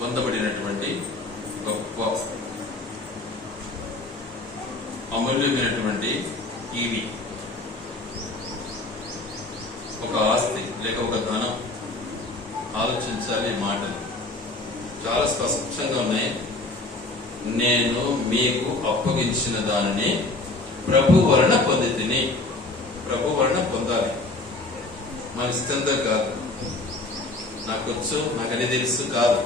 పొందబడినటువంటి గొప్ప అమూల్యమైనటువంటి ఈవి. ఒక ఆస్తి లేక ఒక ధనం. ఆలోచించాలి. మాటలు చాలా స్పష్టంగా ఉన్నాయి. నేను మీకు అప్పగించిన దానిని ప్రభు వలన పొందితిని. ప్రభు వలన పొందాలి. మన ఇష్టంతో కాదు, నాకొచ్చు, నాకని తెలుసు కాదు.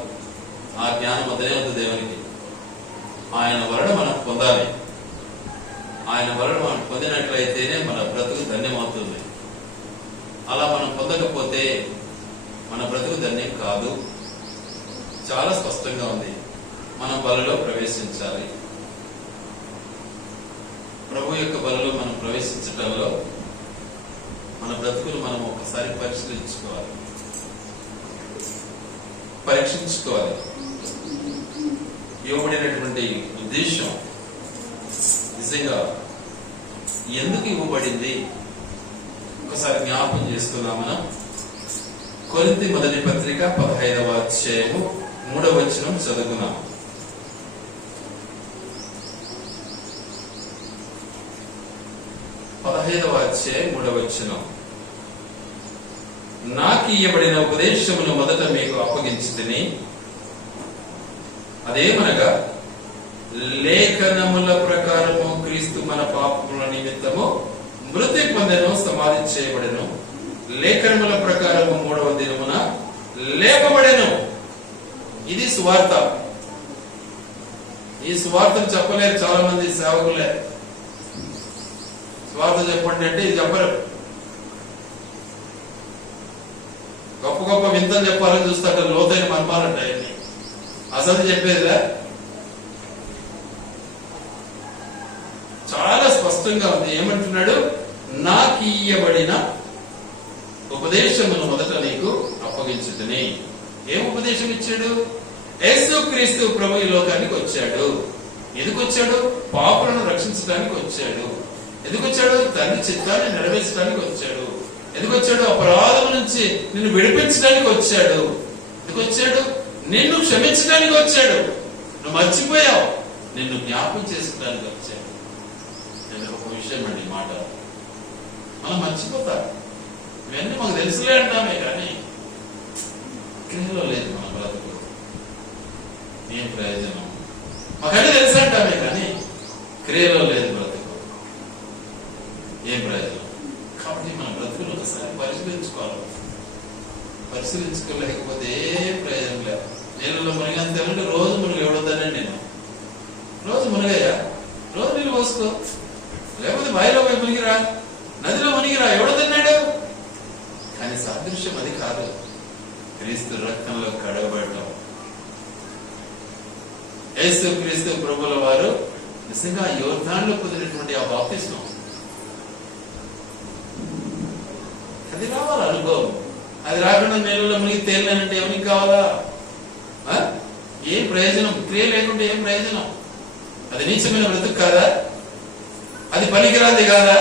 ఆ జ్ఞానం వద్దనే ఉంది దేవునికి. ఆయన వలన మనం పొందాలి. ఆయన వలన మనం పొందినట్లయితేనే మన బ్రతుకు ధన్యమవుతుంది. అలా మనం పొందకపోతే మన బ్రతుకు ధన్యం కాదు. చాలా స్పష్టంగా ఉంది. మనం బలలో ప్రవేశించాలి. ప్రభు యొక్క బలలో మనం ప్రవేశించడంలో మన బ్రతుకులు మనం ఒకసారి పరీక్షించుకోవాలి. ఇవ్వబడినటువంటి ఉద్దేశం నిజంగా ఎందుకు ఇవ్వబడింది ఒకసారి జ్ఞాపకం చేసుకుందాం. మనం కొరింథీ మొదటి పత్రిక 15వ అధ్యాయము 3వ వచనం చదువుకున్నాం. 15వ అధ్యాయం 3వ వచనం. నాకు ఇయ్యబడిన ఉపదేశమును మొదట మీకు అప్పగించితిని, అదేమనగా లేఖనముల ప్రకారము క్రీస్తు మన పాపముల నిమిత్తము మృతి పొందెను, సమాధి చేయబడెను, లేఖనముల ప్రకారము 3వ దినమున లేపబడెను. ఇది సువార్త. ఈ సువార్తను చెప్పలేరు చాలా మంది సేవకులే. సువార్త చెప్పండి అంటే ఇది చెప్పరు. గొప్ప గొప్ప వింతలు చెప్పాలని చూస్తాట, లోతైన మర్మాలంట. అవన్నీ అసలు చెప్పేదిలే. చాలా స్పష్టంగా ఉంది. ఏమంటున్నాడు? నాకు ఇయ్యబడిన ఉపదేశమును మొదట నీకు అప్పగించుటని. ఏం ఉపదేశం ఇచ్చాడు? యేసుక్రీస్తు ప్రభు ఈ లోకానికి వచ్చాడు. ఎందుకు వచ్చాడు? పాపులను రక్షించడానికి వచ్చాడు. ఎందుకు వచ్చాడు? తండ్రి చిత్తాన్ని నెరవేర్చడానికి వచ్చాడు. ఎందుకు వచ్చాడు? అపరాధం నుంచి నిన్ను విడిపించడానికి వచ్చాడు. ఎందుకు వచ్చాడు? నిన్ను క్షమించడానికి వచ్చాడు. నువ్వు మర్చిపోయావు, నిన్ను జ్ఞాపకం చేసుకోవడానికి వచ్చాడు. నేను ఒక విషయం అండి, మాట మనం మర్చిపోతాం. ఇవన్నీ మాకు తెలుసులే అంటామే, కానీ క్రియలో లేదు మన బ్రతుకు. ఏం ప్రయోజనం? మాకన్నీ తెలుసు అంటామే, కానీ క్రియలో లేదు బ్రతుకు. ఏం ప్రయోజనం? కాబట్టి మన బ్రతుకులు ఒకసారి పరిశీలించుకోవాలి. పరిశీలించుకోలేకపోతే ఏ ప్రయోజనం లేదు. నీళ్ళలో మునిగంత తెలంటే రోజు మునిగి ఎవడొద్దానండి. నేను రోజు మునిగయ్యా, రోజు నీళ్ళు పోసుకో, లేకపోతే బావిలో పోయి మునిగిరా, నదిలో మునిగిరా, ఎవడొద్దన్నాడు? కానీ సాదృశ్యం అది కాదు. క్రీస్తు రక్తంలో కడగబడటం. యేసు క్రీస్తు ప్రభువుల వారు నిజంగా యోర్దానులో పొందినటువంటి ఆ బాప్తిస్మం అది రావాలి. అనుభవం అది రాకుండా నీళ్ళలో మునిగి తేలినంటే ఎవరికి కావాలా? ఏం ప్రయోజనం? క్రియ లేకుంటే ఏం ప్రయోజనం? అది నీచమైన బ్రతుకు కాదా? అది పనికిరాంది కాదా?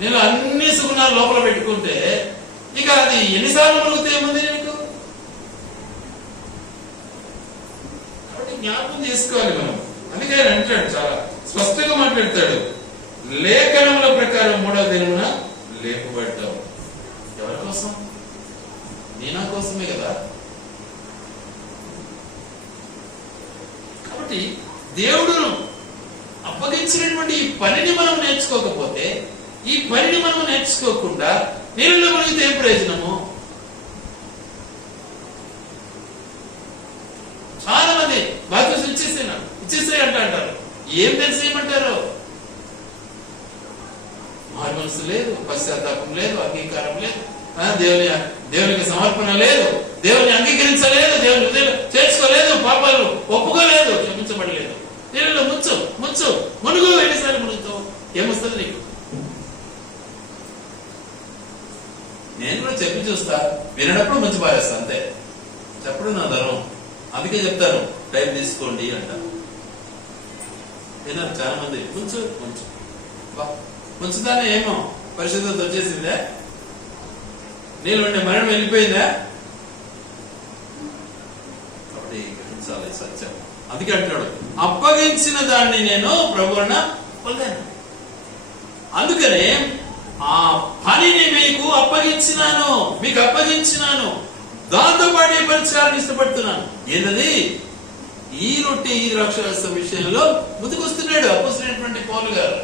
నేను అన్ని సుగుణాలు లోపల పెట్టుకుంటే ఇక అది ఎన్నిసార్లు మునిగితే ఏముంది నీకు? కాబట్టి జ్ఞాపకం చేసుకోవాలి మనం. అందుకే ఆయన అంటాడు, చాలా స్పష్టంగా మాట్లాడతాడు, లేఖనముల ప్రకారం 3వ దినమున లేపబడ్డావు. ఎవరి కోసం? నీనా కోసమే కదా. కాబట్టి దేవుడు అప్పగించినటువంటి ఈ పనిని మనం నేర్చుకోకపోతే, ఈ పనిని మనం నేర్చుకోకుండా నీళ్ళలో మునిగితే ఏం ప్రయోజనము? చాలా మంది బాధ్యత ఇచ్చేసాయి అంటారు. ఏం తెలిసేయమంటారు? మారు మనసు లేదు, పశ్చాత్తాపం లేదు, అంగీకారం లేదు, దేవునికి సమర్పణ లేదు, దేవుని అంగీకరించలేదు, దేవుని హృదయం చేర్చుకోలేదు, పాపాలు ఒప్పుకోలేదు, క్షమించబడలేదు. నీళ్ళలో ముచ్చు మునుగు. ఎన్నిసార్లు మునుగుతావు? ఏమొస్తుంది నీకు? నేను కూడా చెప్పి చూస్తా, వినప్పుడు మంచి పారేస్తా, అంతే. చెప్పడం నా ధర్మం. అందుకే చెప్తాను, టైం తీసుకోండి అంట. విన్నారు చాలా మంది. ముంచు ముంచుతానే ఏమో పరిశుద్ధత వచ్చేసిందే, నీళ్ళు ఉండే మరణం వెళ్ళిపోయిందా? గ్రహించాలి సత్యం. అందుకే అంటున్నాడు, అప్పగించిన దాన్ని నేను ప్రభు వలన పొందాను. అందుకనే ఆ పనిని మీకు అప్పగించినాను, దాంతో పాటు ఈ పరిచయాన్ని ఇష్టపడుతున్నాను. ఏంటది? ఈ రొట్టె ఈ ద్రాక్షారసం విషయంలో ముందుకు వస్తున్నాడు అపోస్తలుడైనటువంటి పౌలు గారు.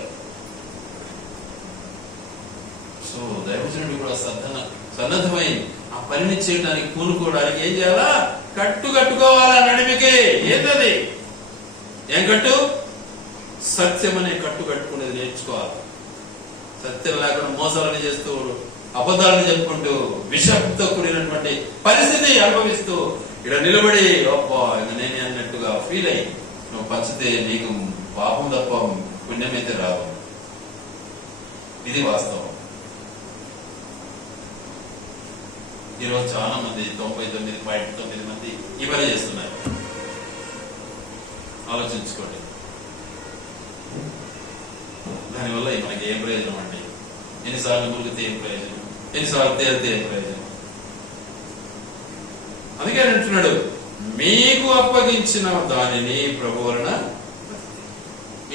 సో దైవజనుడు కూడా సన్నద్ధమైంది ఆ పనిని చేయడానికి, పూనుకోవడానికి ఏం చేయాలా? కట్టుకోవాలా నడిమికి. ఏంటది? ఏం కట్టు? సత్యం అనే కట్టుకునేది నేర్చుకోవాలి. సత్యం లేకుండా మోసాలని చేస్తూ, అబద్ధాలను చెప్పుకుంటూ, విషంతో కూడినటువంటి పరిస్థితి అనుభవిస్తూ ఇక్కడ నిలబడి అబ్బా నేనే అన్నట్టుగా ఫీల్ అయ్యి నువ్వు పంచితే నీకు పాపం తప్ప పుణ్యమైతే రావు. ఇది వాస్తవం. ఈరోజు చాలా మంది 99.9 మంది ఈ పని చేస్తున్నారు. ఆలోచించుకోండి. దానివల్ల మనకి ఏం ప్రయోజనం అండి? ఎన్నిసార్లు మురిగితే ఏం ప్రయోజనం? ఎన్నిసార్లు తేలితే ఏం ప్రయోజనం? అందుకే అంటున్నాడు, మీకు అప్పగించిన దానిని ప్రభు వలన.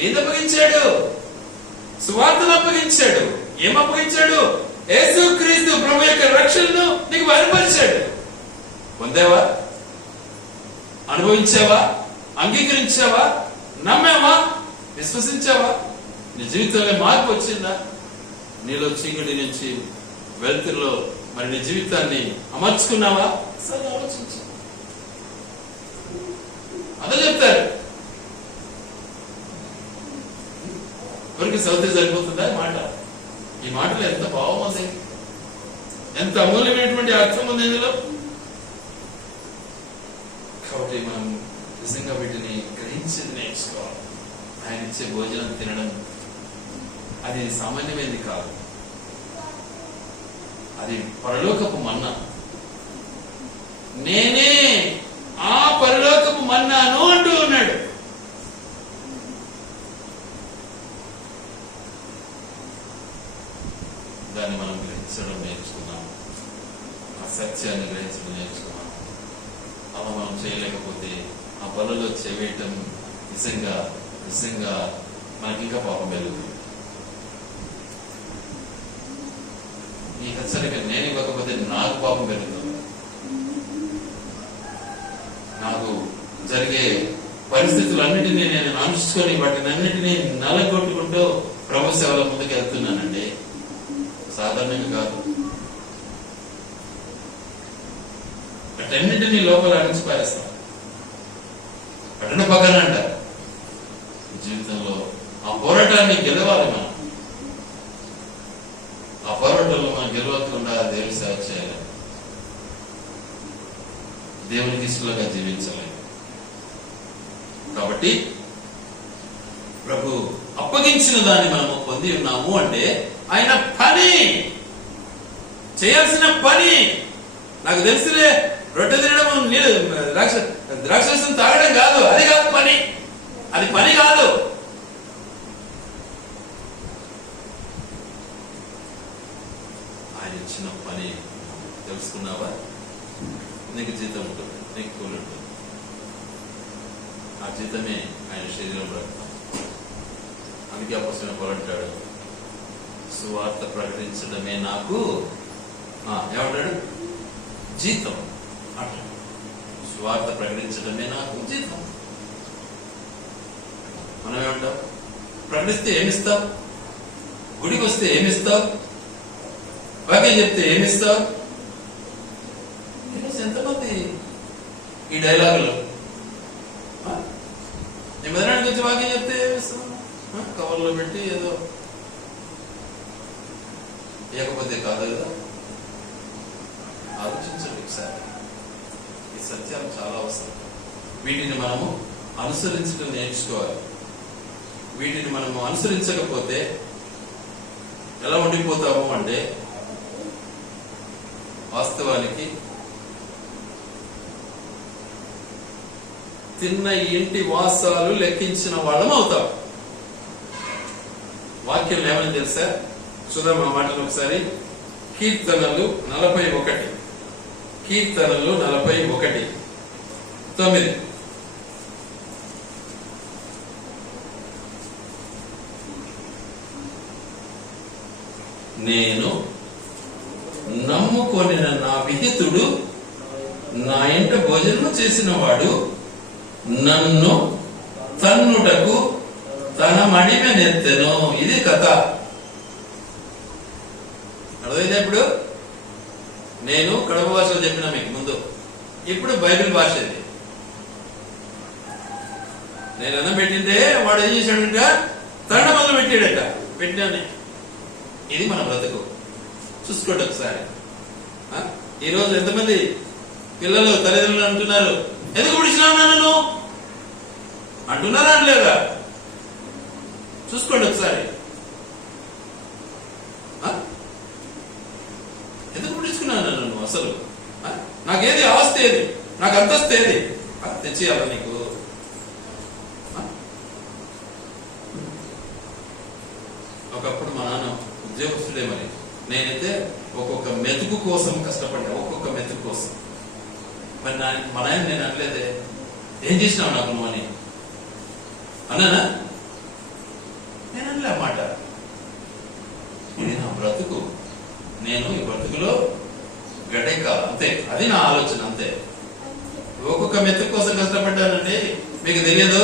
ఏది అప్పగించాడు? సువార్తను అప్పగించాడు. ఏం అప్పగించాడు? యేసుక్రీస్తు ప్రభు యొక్క రక్షణను నీకు బయలుపరిచాడు. పొందావా? అనుభవించావా? అంగీకరించావా? నమ్మావా? విశ్వసించావా? నీ జీవితంలో మార్పు వచ్చిందా? నీలో చీకటి నుంచి వెలుతురులో మరి నీ జీవితాన్ని అమర్చుకున్నావా? సరే ఆలోచించు. అదే చెప్తారు. ఎవరికి చదివితే సరిపోతుందా మాట? ఈ మాటలో ఎంత భావం ఉంది, ఎంత అమూల్యమైనటువంటి అర్థం ఉంది ఇందులో. కాబట్టి మనం నిజంగా వీటిని గ్రహించేది నేర్చుకోవాలి. ఆయన ఇచ్చే భోజనం తినడం అది సామాన్యమైనది కాదు. అది పరలోకపు మన్నా. నేనే ఆ పరలోకపు మన్నాను అంటూ ఉన్నాడు. దాన్ని మనం గ్రహించడం నేర్చుకున్నాం. ఆ సత్యాన్ని గ్రహించడం నేర్చుకున్నాం. అలా మనం చేయలేకపోతే ఆ బలలో చేవేయటం నిజంగా మనకి ఇంకా పాపం పెరుగుతుంది. ఈ హెచ్చరిక నేను ఇవ్వకపోతే నాకు పాపం పెరుగుతుంది. నాకు జరిగే పరిస్థితులన్నిటినీ నేను అనుష్ఠించుకొని వాటిని అన్నిటినీ నలగొట్టుకుంటూ ప్రభు సేవల ముందుకు వెళ్తున్నానండి. సాధారణంగా కాదు. అటన్నిటినీ లోపల అణిచిపారేస్తాం. పట్టణ పక్కన అంటారు. జీవితంలో ఆ పోరాటాన్ని గెలవాలి మనం. ఆ పోరాటంలో మనం గెలవకుండా దేవుని సేవ చేయాలి. దేవునికి ఇష్టలుగా జీవించాలి. కాబట్టి ప్రభు అప్పగించిన దాన్ని మనము పొంది ఉన్నాము అంటే ఆయన పని చేయాల్సిన పని. నాకు తెలిసినే రొట్టె తినడం, ద్రాక్షరసం తాగడం కాదు. అది కాదు పని. అది పని కాదు. ఆయన ఇచ్చిన పని తెలుసుకున్నావా? నీకు జీతం ఉంటుంది, నీకు కూలి ఉంటుంది. ఆ జీతమే ఆయన శరీరంలో రక్తం. అందుకే అపొస్తలుడైన పౌలు అంటాడు, సువార్త ప్రకటించడమే నాకు ఏమంటాడు? జీతం అంటాడు. సువార్త ప్రకటించడమే నాకు జీతం. మనం ఏమంటాం? ప్రకటిస్తే ఏమిస్తావు? గుడికి వస్తే ఏమిస్తావు? వాక్యం చెప్తే ఏమిస్తావు? ఎంతమంది ఈ డైలాగులు? నీ మెదనానికి వచ్చి వాక్యం చెప్తే ఏమిస్తావు? కవర్లో పెట్టి ఏదో లేకపోతే కాదు కదా. ఆలోచించండి ఒకసారి. ఈ సత్యాలు చాలా అవసరం. వీటిని మనము అనుసరించడం నేర్చుకోవాలి. వీటిని మనము అనుసరించకపోతే ఎలా ఉండిపోతాము అంటే వాస్తవానికి తిన్న ఇంటి వాసాలు లెక్కించిన వాళ్ళం అవుతాం. వాక్యం ఏమని తెలుసా? చూద్దాం ఆ మాటలు ఒకసారి. కీర్తనలు 41 9. నేను నమ్ముకొనిన నా విహితుడు నా ఇంట భోజనము చేసిన వాడు నన్ను తన్నుటకు తన మడిమెనెత్తెను. ఇది కథ. అర్థమైందా? ఇప్పుడు నేను కడప భాషలో చెప్పిన మీకు ముందు, ఇప్పుడు బైబిల్ భాష ఇది. నేను అన్నం పెట్టిందే వాడు ఏం చేశాడంట, తరణ మొదలు పెట్టాడట. పెట్టినానే. ఇది మన బ్రతుకు. చూసుకోండి ఒకసారి. ఈరోజు ఎంతమంది పిల్లలు తల్లిదండ్రులు అంటున్నారు, ఎందుకు పిడిచినావు నన్ను అంటున్నారా అనలేదా? చూసుకోండి ఒకసారి. ఎందుకు పిలుచుకున్నావు నన్ను? అసలు నాకేది ఆస్తి ఏది, నాకు అంతస్తు ఏది తెచ్చేయాలా నీకు? ఒకప్పుడు మా నాన్న ఉద్యోగస్తుడే. మరి నేనైతే ఒక్కొక్క మెతుకు కోసం కష్టపడ్డా, ఒక్కొక్క మెతుకు కోసం. మరి మా నాయన నేను అనలేదే, ఏం చేసినావు నాకు నువ్వు అని అన్నానా? నేను అనలే మాట. ఇది నా బ్రతుకు, నేను ఈ బ్రతుకులో గడేకాలి అంతే. అది నా ఆలోచన అంతే. ఒక్కొక్క మెతుకు కోసం కష్టపడ్డానంటే మీకు తెలియదు.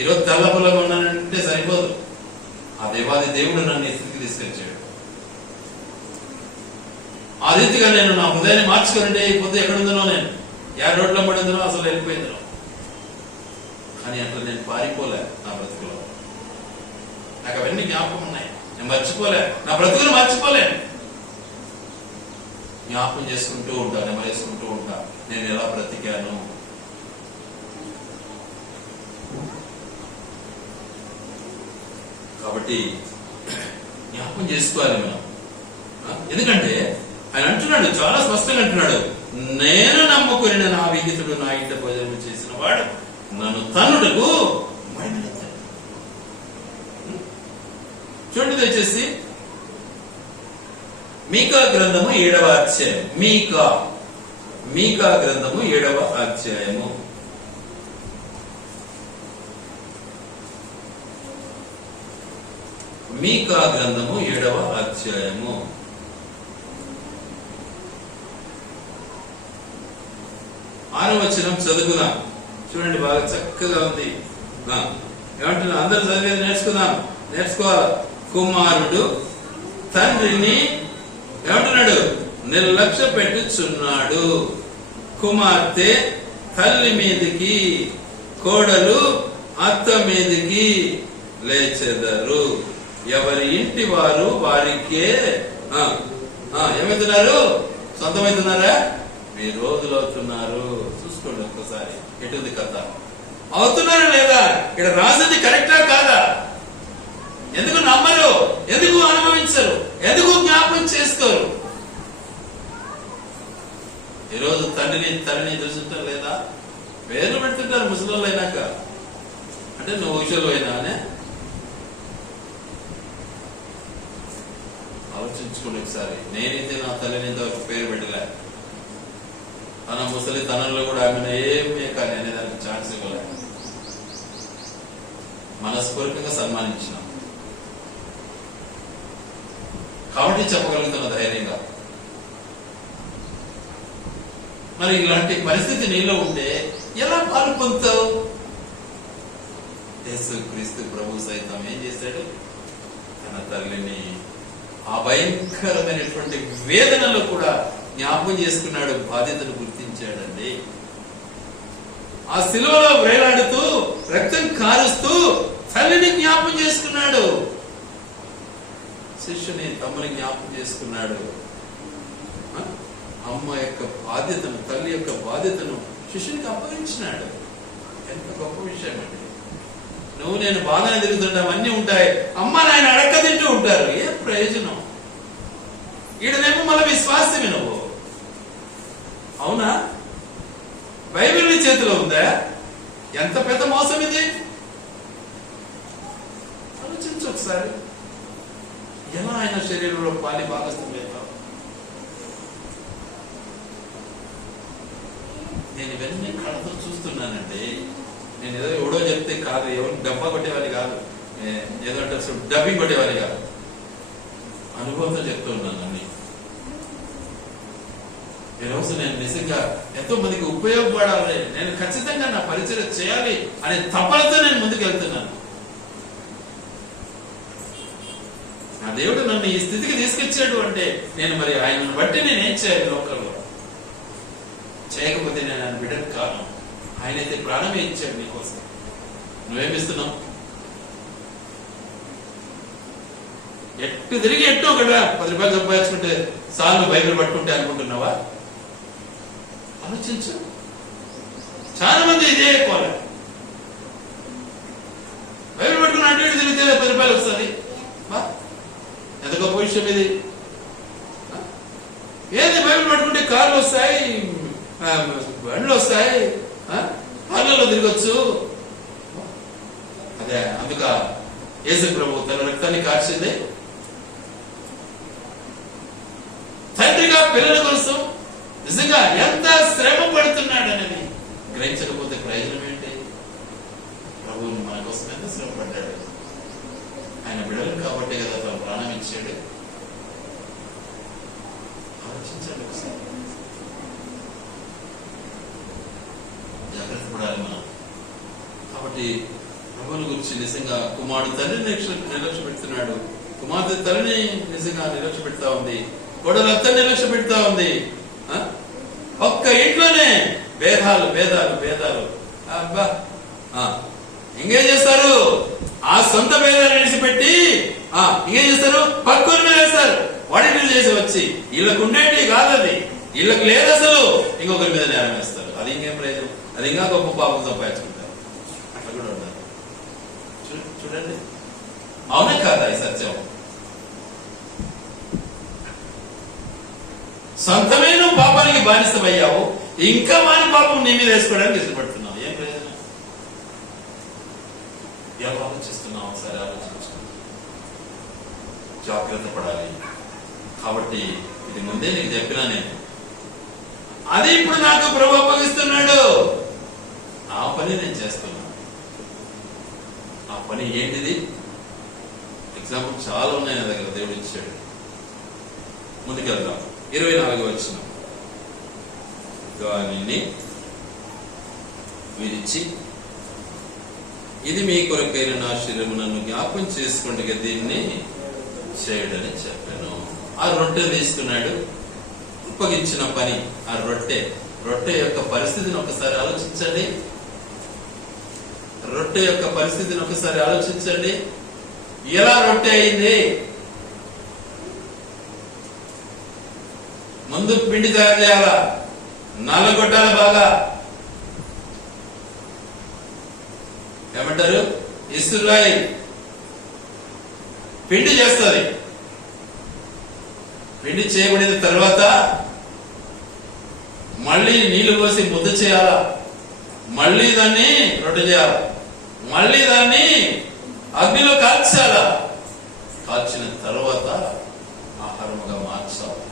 ఈరోజు తెల్ల పొలంగా ఉన్నానంటే సరిపోదు. ఆ దేవాది దేవుడు నన్ను స్థితికి తీసుకొచ్చాడు. ఆ రీతిగా నేను నా హృదయాన్ని మార్చుకోనంటే ఈ పొద్దు ఎక్కడుందనో, నేను ఏ రోడ్లో పడిందనో, అసలు వెళ్ళిపోయిందనో. కానీ అట్లా నేను పారిపోలే. నా బ్రతుకులో నాకు అవన్నీ జ్ఞాపకం ఉన్నాయి. నేను మర్చిపోలే, నా బ్రతుకులు మర్చిపోలేను. జ్ఞాపకం చేసుకుంటూ ఉంటా, నెమరేసుకుంటూ ఉంటా నేను ఎలా బ్రతికాను. కాబట్టి జ్ఞాపకం చేసుకోవాలి మనం. ఎందుకంటే ఆయన అంటున్నాడు, చాలా స్పష్టంగా అంటున్నాడు, నేను నమ్ముకుని నా విహితుడు నా ఇంట భోజనం చేసిన వాడు నన్ను తన్నుటకు మడిమెనెత్తెను. చూడండి దయచేసి మీకా గ్రంథము 7వ అధ్యాయం. మీకా గ్రంథము 7వ అధ్యాయము. మీకా గ్రంథము 7వ అధ్యాయము. 6వ వచనం చదువుకుందాం. చూడండి, బాగా చక్కగా ఉంది. ఏమంటున్నా? అందరూ చదివేది నేర్చుకోవాలి. కుమారుడు తండ్రిని ఏమంటున్నాడు? నిర్లక్ష్య పెట్టుచున్నాడు. కుమార్తె తల్లి మీదికి, కోడలు అత్త మీదికి లేచెదరు. ఎవరి ఇంటి వారు వారికే ఏమవుతున్నారు? సొంతమవుతున్నారా? మీ రోజులు అవుతున్నారు. చూసుకోండి ఒక్కసారి, ఎటుంది కథ. అవుతున్నారా లేదా? ఇక్కడ రాసింది కరెక్టా కాదా? ఎందుకు నమ్మరు? ఎందుకు అనుభవించరు? ఎందుకు జ్ఞాపకం చేసుకోరు? ఈరోజు తండ్రిని తల్లిని చూస్తుంటారు లేదా? పేర్లు పెడుతుంటారు ముసలోళ్ళు అయినాక. అంటే నువ్వు విషయంలో అయినా అనే ఆలోచించుకోండి ఒకసారి. నేనైతే నా తల్లిని ఇంతవరకు పేరు పెట్టలే. తన ముసలి తనంలో కూడా ఆమెను ఏమే కానీ అనేదానికి ఛాన్స్ ఇవ్వలే. మనస్ఫూర్తిగా సన్మానించిన కాబట్టి చెప్పగలుగుతున్న ధైర్యంగా. మరి ఇలాంటి పరిస్థితి నీలో ఉంటే ఎలా పాలు పొందుతావు? యేసుక్రీస్తు ప్రభు సైతం ఏం చేశాడు? తన తల్లిని ఆ భయంకరమైనటువంటి వేదనలో కూడా జ్ఞాపకం చేసుకున్నాడు. బాధ్యతను గుర్తించాడండి. ఆ శిలువలో వేలాడుతూ రక్తం కారుస్తూ తల్లిని జ్ఞాపకం చేసుకున్నాడు. శిష్యుని తమ్ముని జ్ఞాపకం చేసుకున్నాడు. అమ్మ యొక్క బాధ్యతను, తల్లి యొక్క బాధ్యతను శిష్యునికి అప్పగించినాడు. ఎంత గొప్ప విషయం అండి. నువ్వు నేను బాగానే తిరుగుతుంటాం, అన్నీ ఉంటాయి. అమ్మ నాయన అడక్క తింటూ ఉంటారు. ఏం ప్రయోజనం? ఈడనేమో మళ్ళీ విశ్వాసమే నువ్వు. అవునా? బైబిల్ నీ చేతిలో ఉందా? ఎంత పెద్ద మోసం ఇది! ఆలోచించు ఒకసారి. ఎలా ఆయన శరీరంలో పాలి భాగస్థం లేదా? నేను ఇవన్నీ కళ్ళతో చూస్తున్నానండి. నేను ఏదో ఎవడో చెప్తే కాదు, ఎవరు డబ్బా కొట్టేవాడి కాదు, ఏదో అంటే డబ్బింగ్ కొట్టేవాడి కాదు. అనుభవంతో చెప్తూ ఉన్నాను అన్ని. ఈరోజు నేను నిజంగా ఎంతో మందికి ఉపయోగపడాలి, నేను ఖచ్చితంగా నా పరిచయం చేయాలి అనే తపనతో నేను ముందుకు వెళ్తున్నాను. నా దేవుడు నన్ను ఈ స్థితికి తీసుకొచ్చాడు అంటే నేను మరి ఆయనను బట్టి నేనేం చేయాలి లోకంలో? చేయకపోతే నేను ఆయన బిడ్డకు కాను. ఆయనైతే ప్రాణమే ఇచ్చాడు నీకోసం. నువ్వేమిస్తున్నావు? ఎట్టు తిరిగి ఎట్టో కదా 10 రూపాయలు సంపాదించుకుంటే సార్లు బైబిల్ పట్టుకుంటే అనుకుంటున్నావా? ఆలోచించు. చాలా మంది ఇదే కోర, బైబిల్ పట్టుకుని అటు ఇటు తిరిగితే 10 రూపాయలు వస్తుంది. ఎంత గొప్ప విషయం ఇది! ఏది బైబిల్ పట్టుకుంటే కార్లు వస్తాయి, బండ్లు వస్తాయి, పార్లర్లో తిరగచ్చు. అదే అందుక యేసు ప్రభు తన రక్తాన్ని కార్చింది. తండ్రిగా పిల్లల కోసం నిజంగా ఎంత శ్రమ పడుతున్నాడు అనేది గ్రహించకపోతే ప్రయోజనం ఏంటి? ప్రభువు మన కోసం ఎంత శ్రమ పడ్డాడు. ఆయన బిడ్డలు కాబట్టి కదా తన ప్రాణం ఇచ్చాడు. ఆలోచించండి ఒకసారి. జాగ్రత్త పడాలి మనం. కాబట్టి ప్రభువుని గురించి నిజంగా కుమారుడు తండ్రిని నిర్లక్ష్య పెడుతున్నాడు, కుమార్తె తల్లిని నిజంగా నిర్లక్ష్య పెడతా ఉంది, కోడలు అత్తని నిర్లక్ష్య పెడతా ఉంది. ఒక్క ఇంట్లోనే భేదాలు భేదాలు భేదాలు. అబ్బా, ఇంకేం చేస్తారు? ఆ సొంత భేదాలు విడిచిపెట్టి ఇంకేం చేస్తారు? పక్కన మీద వేస్తారు. వాడి చేసి వచ్చి వీళ్ళకు ఉండేటి కాదు, అది వీళ్ళకి లేదు అసలు, ఇంకొకరి మీద నేరం వేస్తారు. అది ఇంకేం ప్రయోజనం? అది ఇంకా గొప్ప పాపం సంపాదించుకుంటారు. అట్లా కూడా ఉంటారు. చూడండి, అవునా కాదా ఈ సత్యం? సొంతమైన పాపానికి బానిసమయ్యావు, ఇంకా వాని పాపం నీ మీద వేసుకోవడానికి ఇష్టపడుతున్నావు. ఏం ప్రయోజనం? ఎలా ఆలోచిస్తున్నావు? ఒకసారి ఆలోచించు. జాగ్రత్త పడాలి. కాబట్టి ఇది ముందే నీకు చెప్పినా నేను. అది ఇప్పుడు నాకు ప్రభు అప్పగిస్తున్నాడు. ఆ పని నేను చేస్తున్నా. ఆ పని ఏంటిది? ఎగ్జాంపుల్ చాలా ఉన్నాయి నా దగ్గర, దేవుడు ఇచ్చాడు. ముందుకెళ్దాం. 24వ వచనం. గాలిని విరిచి, ఇది మీ కొరకైన నా శరీరము, నన్ను జ్ఞాపం చేసుకోండి దీన్ని చేయడని చెప్పాను. ఆ రొట్టె తీసుకున్నాడు, అప్పగించిన పని ఆ రొట్టె యొక్క పరిస్థితిని ఒకసారి ఆలోచించండి. రొట్టె యొక్క పరిస్థితిని ఒకసారి ఆలోచించండి. ఎలా రొట్టె అయింది? ముందు పిండి తయారు చేయాలా, నల్లగొట్టాలి బాగా. ఏమంటారు? ఇస్రాయేల్ పిండి చేస్తుంది. పిండి చేయబడిన తర్వాత మళ్ళీ నీళ్లు పోసి ముద్ద చేయాలా, మళ్ళీ దాన్ని రొట్టె చేయాలా, మళ్ళీ దాన్ని అగ్నిలో కాల్చాలా, కాల్చిన తర్వాత ఆహారముగా మార్చాలి.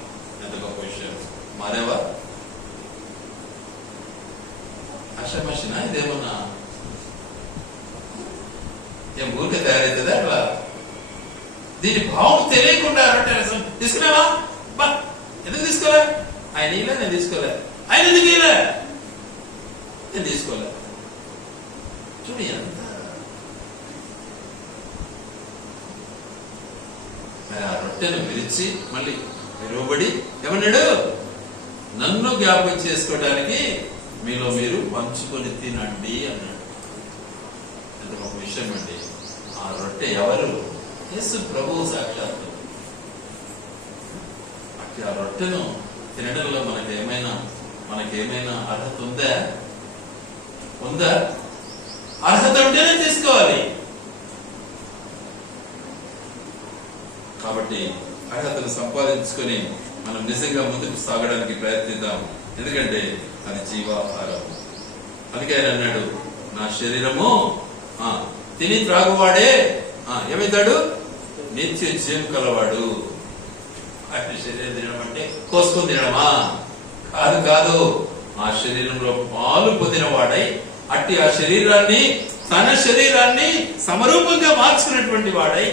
ఎంత గొప్ప విషయం! మారేవా? ఆషామాషినా ఇదేమన్నా? ఏం ఊరికే తయారైతుందా అట్లా? దీని భావం తెలియకుండా తీసుకున్నావా? బా, ఎందుకు తీసుకోలే? ఆయన ఇలా నేను తీసుకోలే. ఆయన ఎందుకు ఇలా నేను తీసుకోలే? చూడు ఎంత ఆ రొట్టెను విరిచి మళ్ళీ విరువబడి ఏమన్నాడు? నన్ను జ్ఞాపకం చేసుకోవడానికి మీలో మీరు పంచుకొని తినండి అన్నాడు. ఎంత ఒక విషయం అండి. ఆ రొట్టె ఎవరు? యేసు ప్రభువు సాక్షాత్తు. ఆ రొట్టెను తినడంలో మనకేమైనా అర్హత ఉందా? అర్హత ఉంటేనే తీసుకోవాలి. కాబట్టి అర్హతను సంపాదించుకొని మనం నిజంగా ముందుకు సాగడానికి ప్రయత్నిద్దాం. ఎందుకంటే అది జీవాహారం. అందుకే ఆయన అన్నాడు, నా శరీరము తిని త్రాగువాడే ఏమైతాడు? నిత్య జీవం కలవాడు. అట్టి శరీరం తినడం అంటే కోసుకొని తినడమా? కాదు. ఆ శరీరంలో పాలు పొందిన వాడై అట్టి ఆ శరీరాన్ని తన శరీరాన్ని సమరూపంగా మార్చుకున్నటువంటి వాడై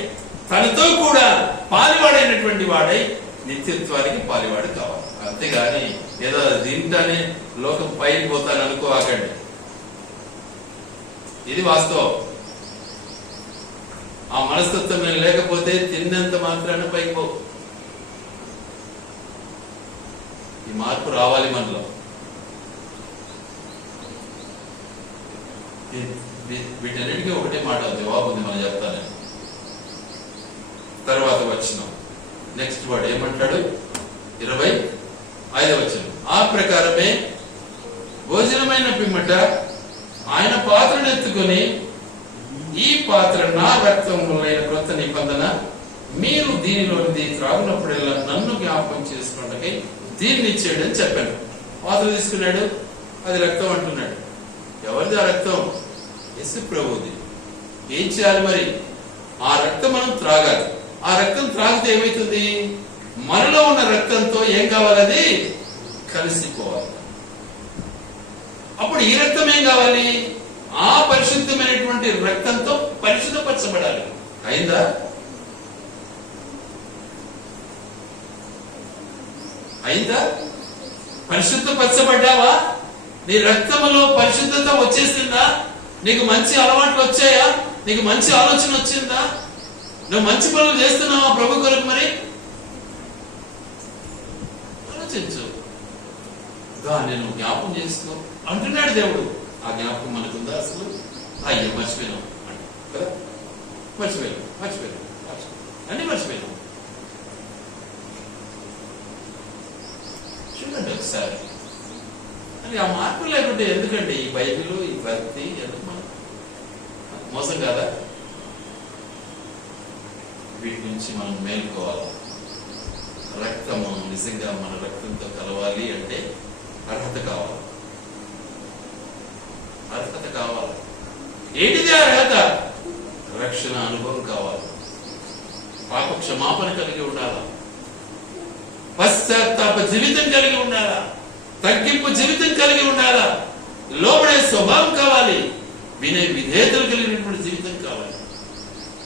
తనతో కూడా పాలివాడైనటువంటి వాడై నిత్యత్వానికి పాలివాడు కావాలి. అంతేగాని ఏదో దీంట్లోనే లోకం పైకి పోతాను అనుకోవాకండి. ఇది వాస్తవం. ఆ మనస్తత్వం లేకపోతే తిన్నంత మాత్రాన పైకి పో. ఈ మార్పు రావాలి మనలో. వీటన్నిటికీ ఒకటే మాట జవాబు ఉంది, మనం చెప్తానే. తర్వాత వచనం, నెక్స్ట్ వర్డ్ ఏమంటాడు? 25వ వచనం. ఆ ప్రకారమే భోజనమైన పిమ్మట ఆయన పాత్రను ఎత్తుకొని, ఈ పాత్ర నా రక్తములైన క్రొత్త నిబంధన, మీరు దీనిలోనిది త్రాగునప్పుడల్లా నన్ను జ్ఞాపకం చేసుకోవడానికి దీన్ని ఇచ్చేయడం అని చెప్పాను. పాత్ర తీసుకున్నాడు, అది రక్తం అంటున్నాడు. ఎవరిది ఆ రక్తం? యేసు ప్రభువుది. ఏం చేయాలి మరి? ఆ రక్తం మనం త్రాగాలి. ఆ రక్తం త్రాగితే ఏమైతుంది? మనలో ఉన్న రక్తంతో ఏం కావాలది? కలిసిపోవాలి. అప్పుడు ఈ రక్తం ఏం కావాలి? ఆ పరిశుద్ధమైనటువంటి రక్తంతో పరిశుద్ధపరచబడాలి. అయిందా? అయిందా? పరిశుద్ధపరచబడ్డావా? నీ రక్తములో పరిశుద్ధత వచ్చేసిందా? నీకు మంచి అలవాట్లు వచ్చాయా? నీకు మంచి ఆలోచన వచ్చిందా? నువ్వు మంచి పనులు చేస్తున్నావా ప్రభు కొరకు? మరి ఆలోచించు. దాన్ని నువ్వు జ్ఞాపకం చేసుకో అంటున్నాడు దేవుడు. ఆ జ్ఞాపకం మనకుందా అసలు? అయ్యో మర్చిపోయినాం కదా, మర్చిపోయాను అన్ని మర్చిపోయినాం. చూడండి ఒకసారి. అని ఆ మార్పు లేకుంటే ఎందుకండి ఈ బైబిల్, ఈ భక్తి? ఎందుకు మనం మోసం కాదా? వీటి నుంచి మనం మేలుకోవాలి. రక్తము నిజంగా మన రక్తంతో కలవాలి అంటే అర్హత కావాలి. అర్హత కావాలి. ఏంటిది అర్హత? రక్షణ అనుభవం కావాలి. పాప క్షమాపణ కలిగి ఉండాలా. పశ్చాత్తాప జీవితం కలిగి ఉండాలా. తగ్గింపు జీవితం కలిగి ఉండాలా. లోబడే స్వభావం కావాలి. వినయ విధేయతలు కలిగినటువంటి జీవితం కావాలి.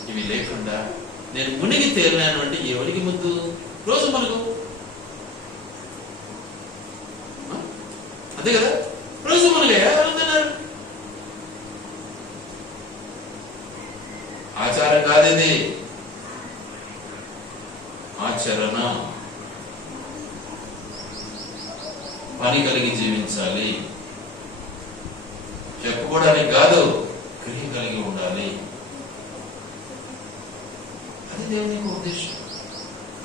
ఇవి లేకుండా నేను మునిగి తేలినాను అంటే ఎవరికి ముందు? రోజు మనకు అంతే కదా, రోజు మనలే ఎవరన్నారు? ఆచారం కాదేది, ఆచరణ. పని కలిగి జీవించాలి. చెప్పుకోవడానికి కాదు, క్రియ కలిగి ఉండాలి. అది దేవుని ఉద్దేశం.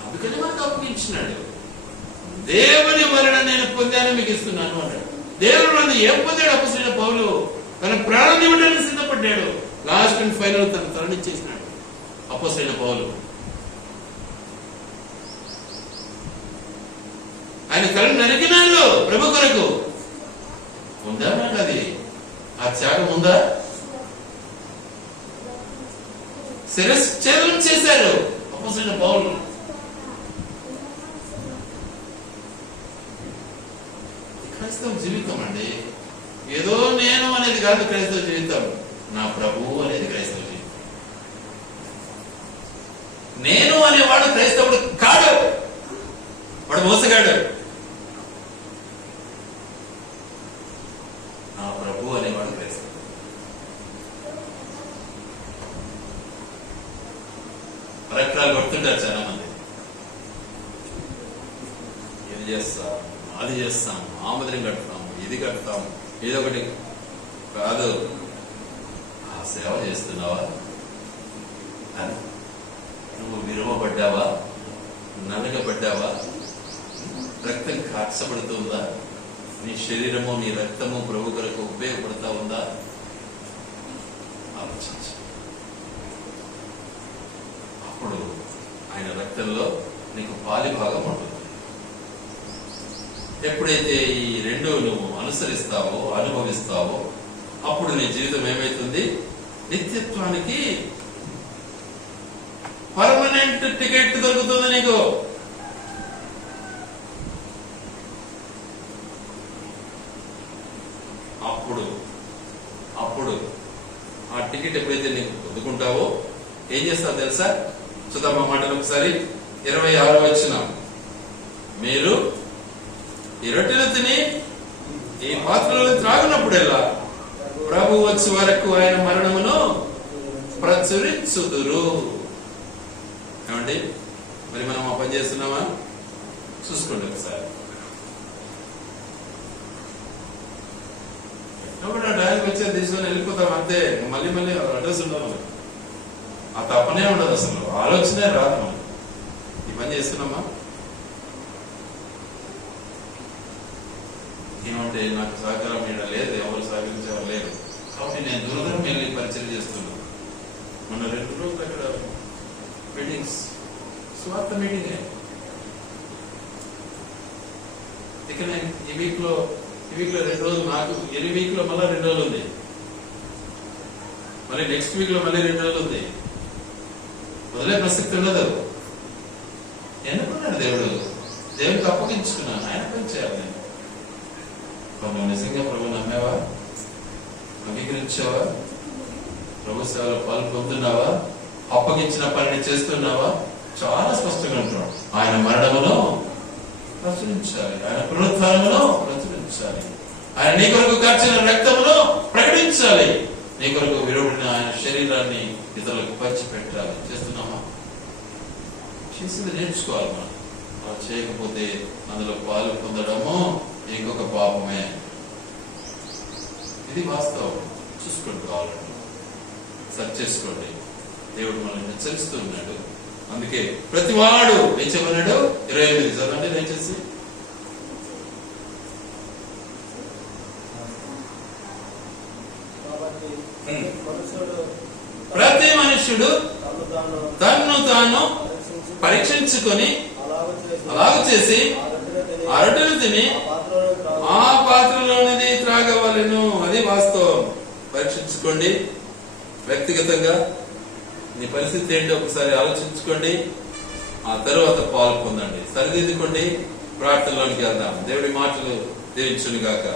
అందుకని మనకు అప్పగించినాడు. దేవుని వలన నేను పొందాను మీకు ఇస్తున్నాను అన్నాడు. దేవుని వలన ఏం పొందాడు అపొస్తలుడైన పౌలు? తన ప్రాణాన్ని ఇవ్వడానికి సిద్ధపడ్డాడు. లాస్ట్ అండ్ ఫైనల్ తన తరణిచ్చేసినాడు అపొస్తలుడైన పౌలు. ఆయన తలను నరికినాడు ప్రభు కొరకు. ఉందా నాకు అది? ఆ త్యాగం ఉందా? శిరశ్ఛేదనం చేశారు అపొస్తలుడైన పౌలు. క్రైస్తవ జీవితం అండి ఏదో నేను అనేది కాదు. క్రైస్తవ జీవితం నా ప్రభువు అనేది క్రైస్తవ జీవితం. నేను అనేవాడు క్రైస్తవుడు కాడు, వాడు మోసగాడు. నా ప్రభువు అనేవాడు క్రైస్తవుడు. పరక్రాలు కొడుతుంటారు చాలా మంది. ఇది చేస్తాం, అది చేస్తాం, ఆమోదం కడతాం, ఇది కడతాం, ఏదో ఒకటి కాదు. ఆ సేవ చేస్తున్నావా? నువ్వు విరవబడ్డావా? నలగబడ్డావా? రక్తం కార్చబడుతుందా? నీ శరీరము, నీ రక్తము ప్రభు కొరకు ఉపయోగపడతా ఉందా? ఆలోచించు. అప్పుడు ఆయన రక్తంలో నీకు పాలి భాగం ఉంటుంది. ఎప్పుడైతే ఈ రెండు నువ్వు అనుసరిస్తావో, అనుభవిస్తావో, అప్పుడు నీ జీవితం ఏమైతుంది? నిత్యత్వానికి పర్మనెంట్ టికెట్ దొరుకుతుంది నీకు. అప్పుడు ఆ టికెట్ ఎప్పుడైతే నీకు పొందుకుంటావో ఏం చేస్తావు తెలుసా? చూద్దాం ఆ మాటలు ఒకసారి. 26వ వచనం, మీరు ఈ రొట్టెలు తిని ఈ పాత్రలో త్రాగినప్పుడెల్లా ప్రభు వచ్చే వరకు ఆయన మరణమును ప్రచురించుదురు. ఏమండి, మరి మనం ఆ పని చేస్తున్నామా? చూసుకోండి ఒకసారి. డైరెక్ట్ వచ్చేది తీసుకొని వెళ్ళిపోతాం అంతే. మళ్ళీ మళ్ళీ అడ్రస్ ఉండదు, ఆ తప్పనే ఉండదు, అసలు ఆలోచనే రాదు. మనం ఈ పని చేస్తున్నామా? ఏమంటే నాకు సహకారం ఇక్కడ లేదు, ఎవరు సహకరించేవారు లేరు, కాబట్టి నేను దూరం వెళ్ళి పరిచయం చేస్తున్నాను. మొన్న 2 రోజులు అక్కడ మీటింగ్స్, స్వార్థ మీటింగే. ఇక నేను ఈ వీక్ లో 2 రోజులు, నాకు ఈ వీక్ లో మళ్ళీ 2 రోజులు ఉంది, మళ్ళీ నెక్స్ట్ వీక్ లో మళ్ళీ 2 రోజులు ఉంది. వదిలే ప్రసక్తి ఉండదు. ఎన్నుకున్నాడు దేవుడికి అప్పగించుకున్నాను, ఆయన పని చేయాలి. నేను నువ్వు నిజంగా ప్రభు నమ్మావా? అంగీకరించావా? ప్రభు సేవలో పాలు పొందుతున్నావా? అప్పగించిన పనిని చేస్తున్నావా? చాలా స్పష్టంగా ఉంటున్నాడు. ఆయన మరణమును ప్రచురించాలి, ఆయన పునరుత్థానమును ప్రచురించాలి, ఆయన నీ కొరకు కార్చిన రక్తమును ప్రకటించాలి, నీ కొరకు విరోడిన ఆయన శరీరాన్ని ఇతరులకు పంచిపెట్టాలి. చేస్తున్నామా? చేసింది నేర్చుకోవాలి. మనం అలా చేయకపోతే అందులో పాలు పొందడము ఇంకొక పాపమే. ఇది వాస్తవం. చూసుకోండి, కావాలండి సర్చ్ చేసుకోండి. దేవుడు మనల్ని హెచ్చరిస్తూ ఉన్నాడు. అందుకే ప్రతి వాడు ఏం చెప్పన్నాడు? 28 చదవండి దయచేసి. ప్రతి మనుష్యుడు తన్ను తాను పరీక్షించుకొని అలాగ చేసి ఆ రొట్టెలు తిని ఆ పాత్రలోనిది త్రాగవలెను. అది వాస్తవం. పరీక్షించుకోండి. వ్యక్తిగతంగా నీ పరిస్థితి ఏంటో ఒకసారి ఆలోచించుకోండి. ఆ తర్వాత పాలు పొందండి, సరిదిద్దుకోండి. ప్రార్థనలోనికి వెళ్దాం. దేవుడి మాటలు దీవించును గాక.